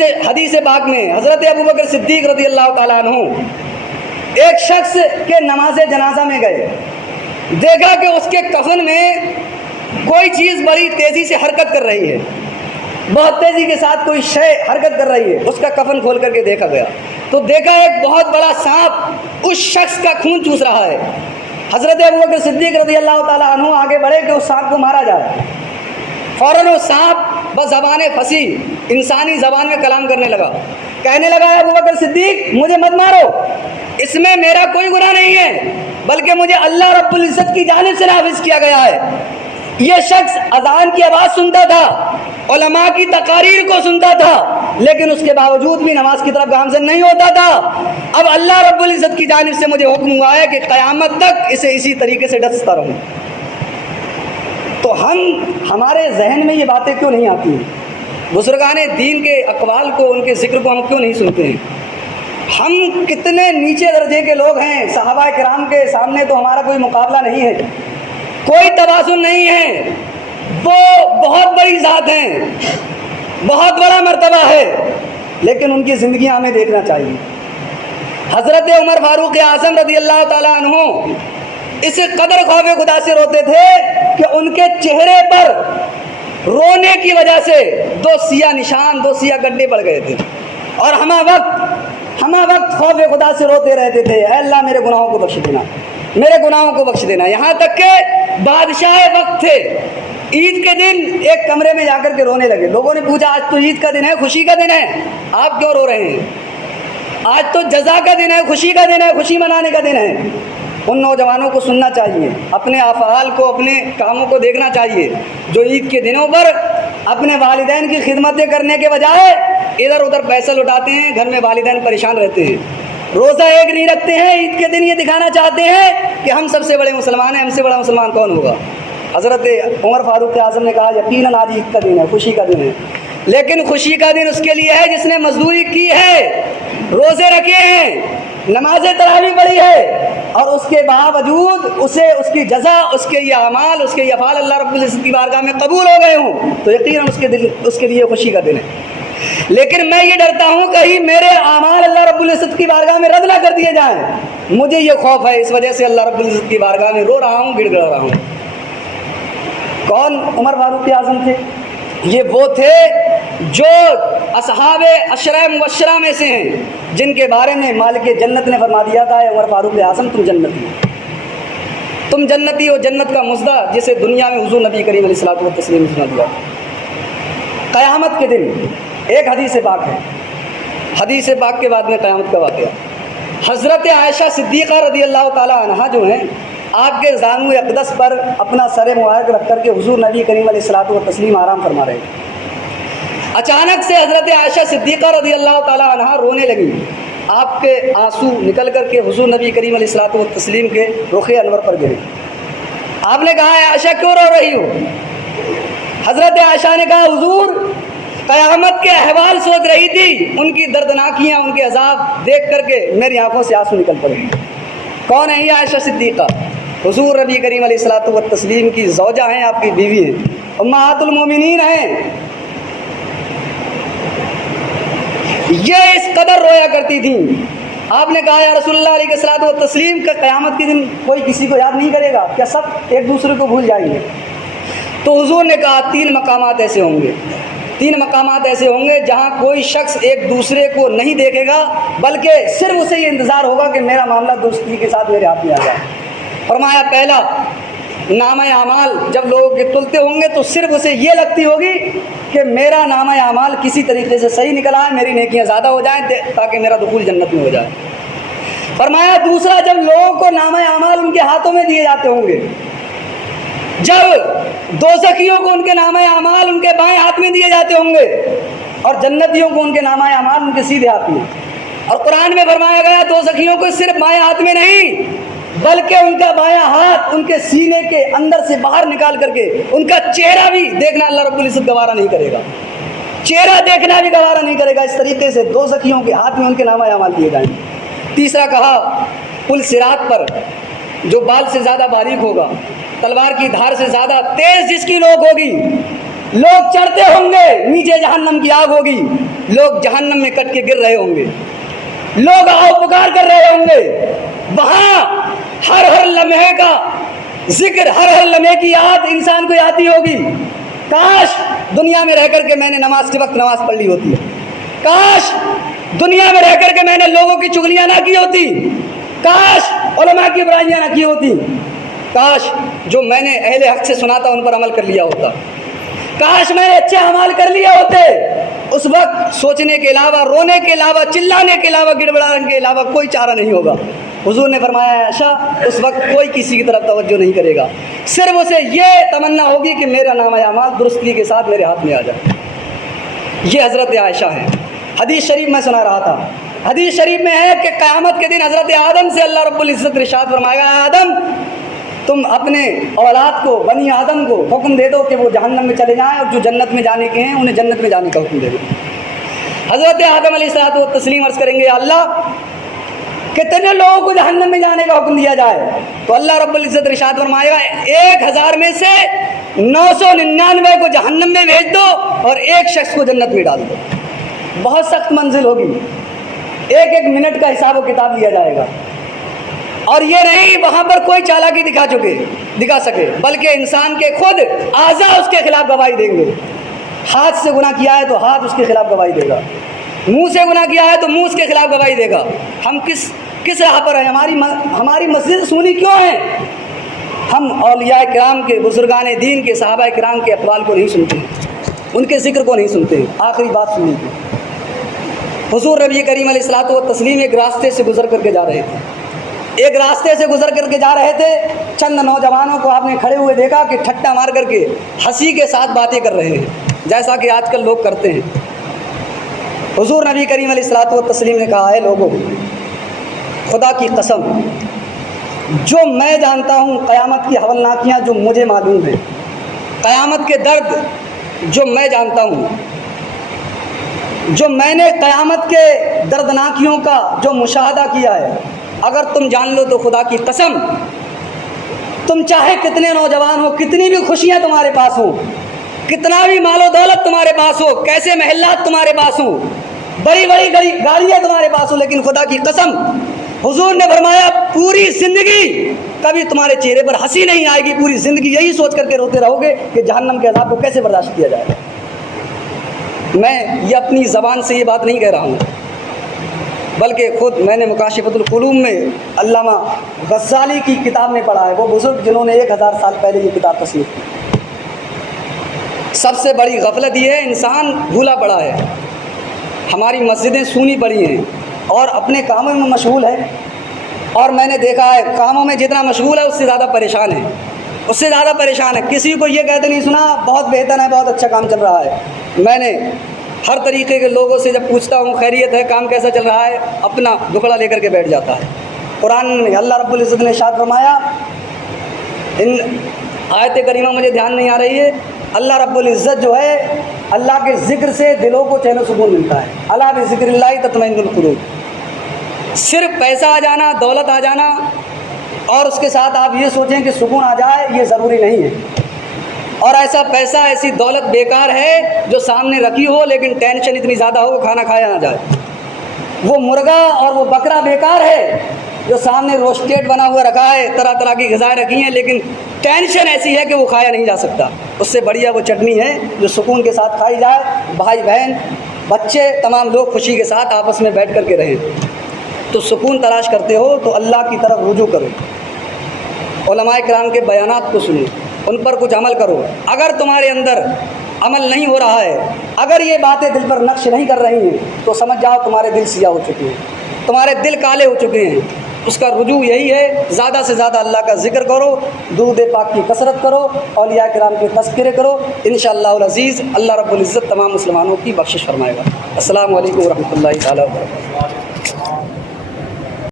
حدیث پاک میں حضرت ابوبکر صدیق رضی اللہ تعالیٰ عنہ ایک شخص کے نماز جنازہ میں گئے، دیکھا کہ اس کے کفن میں کوئی چیز بڑی تیزی سے حرکت کر رہی ہے، بہت تیزی کے ساتھ کوئی شے حرکت کر رہی ہے۔ اس کا کفن کھول کر کے دیکھا گیا تو دیکھا ایک بہت بڑا سانپ اس شخص کا خون چوس رہا ہے۔ حضرت ابوبکر صدیق رضی اللہ تعالیٰ عنہ آگے بڑھے کہ اس سانپ کو مارا جائے۔ فوراً وہ سانپ بزبان فصیح انسانی زبان میں کلام کرنے لگا، کہنے لگا ابوبکر صدیق مجھے مت مارو، اس میں میرا کوئی گناہ نہیں ہے، بلکہ مجھے اللہ رب العزت کی جانب سے نافذ کیا گیا ہے۔ یہ شخص اذان کی آواز سنتا تھا، علماء کی تقاریر کو سنتا تھا، لیکن اس کے باوجود بھی نماز کی طرف گامزن نہیں ہوتا تھا۔ اب اللہ رب العزت کی جانب سے مجھے حکم ہوا ہے کہ قیامت تک اسے اسی طریقے سے ڈستا رہوں۔ تو ہمارے ذہن میں یہ باتیں کیوں نہیں آتی ہیں؟ بزرگان دین کے اقوال کو، ان کے ذکر کو ہم کیوں نہیں سنتے ہیں؟ ہم کتنے نیچے درجے کے لوگ ہیں، صحابہ کرام کے سامنے تو ہمارا کوئی مقابلہ نہیں ہے، کوئی توازن نہیں ہے۔ وہ بہت بڑی ذات ہیں، بہت بڑا مرتبہ ہے، لیکن ان کی زندگیاں ہمیں دیکھنا چاہیے۔ حضرت عمر فاروق اعظم رضی اللہ تعالیٰ عنہ اس قدر خوف خدا سے روتے تھے کہ ان کے چہرے پر رونے کی وجہ سے 2 سیاہ نشان، 2 سیاہ گڈھے پڑ گئے تھے، اور ہمہ وقت خوف خدا سے روتے رہتے تھے، اے اللہ میرے گناہوں کو بخش دینا، میرے گناہوں کو بخش دینا۔ یہاں تک کہ بادشاہ وقت تھے، عید کے دن ایک کمرے میں جا کر کے رونے لگے۔ لوگوں نے پوچھا آج تو عید کا دن ہے، خوشی کا دن ہے، آپ کیوں رو رہے ہیں؟ آج تو جزا کا دن ہے، خوشی کا دن ہے، خوشی منانے کا دن ہے۔ ان نوجوانوں کو سننا چاہیے، اپنے افعال کو، اپنے کاموں کو دیکھنا چاہیے، جو عید کے دنوں پر اپنے والدین کی خدمتیں کرنے کے بجائے ادھر ادھر پیسہ لٹاتے ہیں، گھر میں والدین پریشان رہتے ہیں، روزہ ایک نہیں رکھتے ہیں، عید کے دن یہ دکھانا چاہتے ہیں کہ ہم سب سے بڑے مسلمان ہیں، ہم سے بڑا مسلمان کون ہوگا؟ حضرت عمر فاروق اعظم نے کہا یقیناً آج عید کا دن ہے، خوشی کا دن ہے، لیکن خوشی کا دن اس کے لیے ہے جس نے مزدوری کی ہے، روزے رکھے ہیں، نماز تراویح پڑھی ہے، اور اس کے باوجود اسے اس کی جزا، اس کے یہ اعمال، اس کے یہ افعال اللہ رب العزت کی بارگاہ میں قبول ہو گئے ہوں، تو یقیناً اس کے لیے خوشی کا دن ہے۔ لیکن میں یہ ڈرتا ہوں کہیں میرے اعمال اللہ رب العزت کی بارگاہ میں رد نہ کر دیے جائیں، مجھے یہ خوف ہے، اس وجہ سے اللہ رب العزت کی بارگاہ میں رو رہا ہوں، گڑ گڑا رہا ہوں۔ کون عمر فاروق اعظم تھے؟ یہ وہ تھے جو اصحاب عشرہ مبشرہ میں سے ہیں، جن کے بارے میں مالک جنت نے فرما دیا تھا عمر فاروق اعظم تم جنتی ہو، تم جنتی ہو، جنت کا مژدہ جسے دنیا میں حضور نبی کریم علیہ الصلوۃ والتسلیم سنا دیا۔ قیامت کے دن ایک حدیث پاک ہے، حدیث پاک کے بعد میں قیامت کا واقعہ۔ حضرت عائشہ صدیقہ رضی اللہ تعالی عنہا جو ہیں، آپ کے زانو اقدس پر اپنا سر مبارک رکھ کر کے حضور نبی کریم علیہ الصلوۃ والتسلیم آرام فرما رہے تھے۔ اچانک سے حضرت عائشہ صدیقہ رضی اللہ تعالی عنہا رونے لگی، آپ کے آنسو نکل کر کے حضور نبی کریم علیہ الصلوۃ والتسلیم کے رخ انور پر گرے۔ آپ نے کہا عائشہ کیوں رو رہی ہو؟ حضرت عائشہ نے کہا حضور قیامت کے احوال سوچ رہی تھی، ان کی دردناکیاں، ان کے عذاب دیکھ کر کے میری آنکھوں سے آنسو نکل پڑے۔ کون ہے یہ عائشہ صدیقہ؟ حضور نبی کریم علیہ الصلوۃ والتسلیم کی زوجہ ہیں، آپ کی بیوی ہیں، امہات المومنین ہیں۔ یہ اس قدر رویا کرتی تھیں۔ آپ نے کہا یا رسول اللہ علیہ الصلوۃ والتسلیم کہ قیامت کے دن کوئی کسی کو یاد نہیں کرے گا کیا؟ سب ایک دوسرے کو بھول جائیں گے؟ تو حضور نے کہا 3 مقامات ایسے ہوں گے، 3 مقامات ایسے ہوں گے جہاں کوئی شخص ایک دوسرے کو نہیں دیکھے گا، بلکہ صرف اسے یہ انتظار ہوگا کہ میرا معاملہ دوستی کے ساتھ میرے ہاتھ میں آ جائے۔ فرمایا پہلا، نامہ اعمال جب لوگ تلتے ہوں گے تو صرف اسے یہ لگتی ہوگی کہ میرا نامہ اعمال کسی طریقے سے صحیح نکل آئے، میری نیکیاں زیادہ ہو جائیں تاکہ میرا دخول جنت میں ہو جائے۔ فرمایا دوسرا، جب لوگوں کو نامہ اعمال ان کے ہاتھوں میں دیے جاتے ہوں گے، جب دوزخیوں کو ان کے نامہ اعمال ان کے بائیں ہاتھ میں دیے جاتے ہوں گے، اور جنتیوں کو ان کے نامہ اعمال ان کے سیدھے ہاتھ میں۔ اور قرآن میں فرمایا گیا دوزخیوں کو صرف بائیں ہاتھ میں نہیں، بلکہ ان کا بایاں ہاتھ ان کے سینے کے اندر سے باہر نکال کر کے ان کا چہرہ بھی دیکھنا اللہ رب العزت گوارا نہیں کرے گا، چہرہ دیکھنا بھی گوارا نہیں کرے گا۔ اس طریقے سے دوزخیوں کے ہاتھ میں ان کے نامہ اعمال دیے جائیں گے۔ تیسرا کہا پل صراط پر جو بال سے زیادہ باریک ہوگا، تلوار کی دھار سے زیادہ تیز جس کی نوک ہوگی، लोग चढ़ते होंगे, नीचे जहन्नम की आग होगी, लोग जहन्नम में कट के गिर रहे होंगे, लोग आओ पुकार कर रहे होंगे, वहां हर हर लम्हे का जिक्र, हर हर लम्हे की याद इंसान को आती होगी। काश दुनिया में रह करके मैंने नमाज के वक्त नमाज पढ़ ली होती है, काश दुनिया में रह करके मैंने लोगों की चुगलियां ना की होती, काश उलमा की बुराइयां ना की होती, काश जो मैंने अहले हक से सुना था उन पर अमल कर लिया होता, काश मैंने अच्छे अमल कर लिए होते। उस वक्त सोचने के अलावा, रोने के अलावा, चिल्लाने के अलावा, गिड़बड़ाने के अलावा कोई चारा नहीं होगा। हुजूर ने फरमाया आयशा, उस वक्त कोई किसी की तरफ तवज्जो नहीं करेगा, सिर्फ उसे ये तमन्ना होगी कि मेरा नाम अमाल दुरुस्ती के साथ मेरे हाथ में आ जाए। ये हज़रत आयशा है। हदीस शरीफ में सुना रहा था, हदीस शरीफ में है कि क़यामत के दिन हज़रत आदम से अल्लाह रब्बुल इज़्ज़त इरशाद फरमाएगा, आदम तुम अपने औलाद को, बनी आदम को हुक्म दे दो कि वो जहन्नम में चले जाएं, और जो जन्नत में जाने के हैं उन्हें जन्नत में जाने का हुक्म दे दो। हज़रत आदम अलैहिस्सलातु व तस्लीम अर्ज़ करेंगे, अल्लाह कितने लोगों को जहन्नम में जाने का हुक्म दिया जाए? तो अल्लाह रब्बुल इज़्ज़त इरशाद फरमाएगा, 1000 में से 999 को जहन्नम में भेज दो और एक शख्स को जन्नत में डाल दो। बहुत सख्त मंजिल होगी, एक एक मिनट का हिसाब व किताब लिया जाएगा। और ये नहीं वहाँ पर कोई चालाकी दिखा सके, बल्कि इंसान के खुद आज़ा उसके खिलाफ गवाही देंगे। हाथ से गुनाह किया है तो हाथ उसके खिलाफ गवाही देगा, मुंह से गुनाह किया है तो मुंह उसके खिलाफ गवाही देगा। हम किस राह पर हैं? हमारी मस्जिद सूनी क्यों है? हम औलिया किराम के, बुजुर्गान दीन के, सहाबा किराम के अक़वाल को नहीं सुनते, उनके ज़िक्र को नहीं सुनते। आखिरी बात सुनिए, हुज़ूर नबी करीम अलैहिस्सलातु व तस्लीम एक रास्ते से गुज़र करके जा रहे थे, एक रास्ते से गुजर करके जा रहे थे। चंद नौजवानों को आपने खड़े हुए देखा कि ठट्टा मार करके हंसी के साथ बातें कर रहे हैं, जैसा कि आजकल लोग करते हैं। हुजूर नबी करीम अलैहिस्सलातु व तस्लीम ने कहा है, लोगों खुदा की कसम, जो मैं जानता हूँ क़यामत की हवलनाकियाँ जो मुझे मालूम है, क़यामत के दर्द जो मैं जानता हूँ, जो मैंने क़यामत के दर्दनाकियों का जो मुशाहदा किया है, अगर तुम जान लो तो खुदा की कसम, तुम चाहे कितने नौजवान हो, कितनी भी खुशियाँ तुम्हारे पास हो, कितना भी मालो दौलत तुम्हारे पास हो, कैसे महल्लात तुम्हारे पास हो, बड़ी बड़ी गाड़ियाँ तुम्हारे पास हो, लेकिन खुदा की कसम, हुजूर ने फरमाया पूरी ज़िंदगी कभी तुम्हारे चेहरे पर हंसी नहीं आएगी, पूरी ज़िंदगी यही सोच करके रोते रहोगे कि जहन्नम के अज़ाब को कैसे बर्दाश्त किया जाएगा। मैं ये अपनी ज़बान से ये बात नहीं कह रहा हूँ, बल्कि ख़ुद मैंने मुकाशिफ़तुल क़ुलूब में अल्लामा ग़ज़्ज़ाली की किताब में पढ़ा है, वो बुज़ुर्ग जिन्होंने 1000 साल पहले ये किताब तस्नीफ़ की। सबसे बड़ी गफलत ये है, इंसान भूला पड़ा है। हमारी मस्जिदें सूनी पड़ी हैं और अपने कामों में मशगूल है, और मैंने देखा है कामों में जितना मशगूल है उससे ज़्यादा परेशान है, उससे ज़्यादा परेशान है। किसी को ये कहते नहीं सुना बहुत बेहतर है, बहुत अच्छा काम चल रहा है। मैंने हर तरीके के लोगों से जब पूछता हूँ खैरियत है, काम कैसा चल रहा है, अपना दुखड़ा लेकर के बैठ जाता है। कुरान में अल्लाह रब्बुल इज़्ज़त ने इरशाद फरमाया, इन आयत करीमा मुझे ध्यान नहीं आ रही है, अल्लाह रब्बुल इज़्ज़त जो है, अल्लाह के ज़िक्र से दिलों को चैन सुकून मिलता है। अला बिज़िक्रिल्लाहि तत्मइन्नुल क़ुलूब। सिर्फ पैसा आ जाना, दौलत आ जाना और उसके साथ आप ये सोचें कि सुकून आ जाए, ये ज़रूरी नहीं है। और ऐसा पैसा, ऐसी दौलत बेकार है जो सामने रखी हो लेकिन टेंशन इतनी ज़्यादा हो खाना खाया ना जाए। वो मुर्गा और वो बकरा बेकार है जो सामने रोस्टेड बना हुआ रखा है, तरह तरह की ग़िज़ाएँ रखी हैं, लेकिन टेंशन ऐसी है कि वो खाया नहीं जा सकता। उससे बढ़िया वो चटनी है जो सुकून के साथ खाई जाए, भाई बहन बच्चे तमाम लोग खुशी के साथ आपस में बैठ कर के रहें। तो सुकून तलाश करते हो तो अल्लाह की तरफ रुजू करो, उलमाए किराम के बयानात को सुनो, उन पर कुछ अमल करो। अगर तुम्हारे अंदर अमल नहीं हो रहा है, अगर ये बातें दिल पर नक्श नहीं कर रही हैं, तो समझ जाओ तुम्हारे दिल सिया हो चुके हैं, तुम्हारे दिल काले हो चुके हैं। उसका रुजू यही है, ज़्यादा से ज़्यादा अल्लाह का ज़िक्र करो, दुरूद पाक की कसरत करो, औलिया किराम के तज़किरे करो। इंशाअल्लाह अज़ीज़ अल्लाह रब्बुल इज़्ज़त तमाम मुसलमानों की बख्शिश फरमाएगा। अस्सलामु अलैकुम व रहमतुल्लाहि तआला व बरकातहू।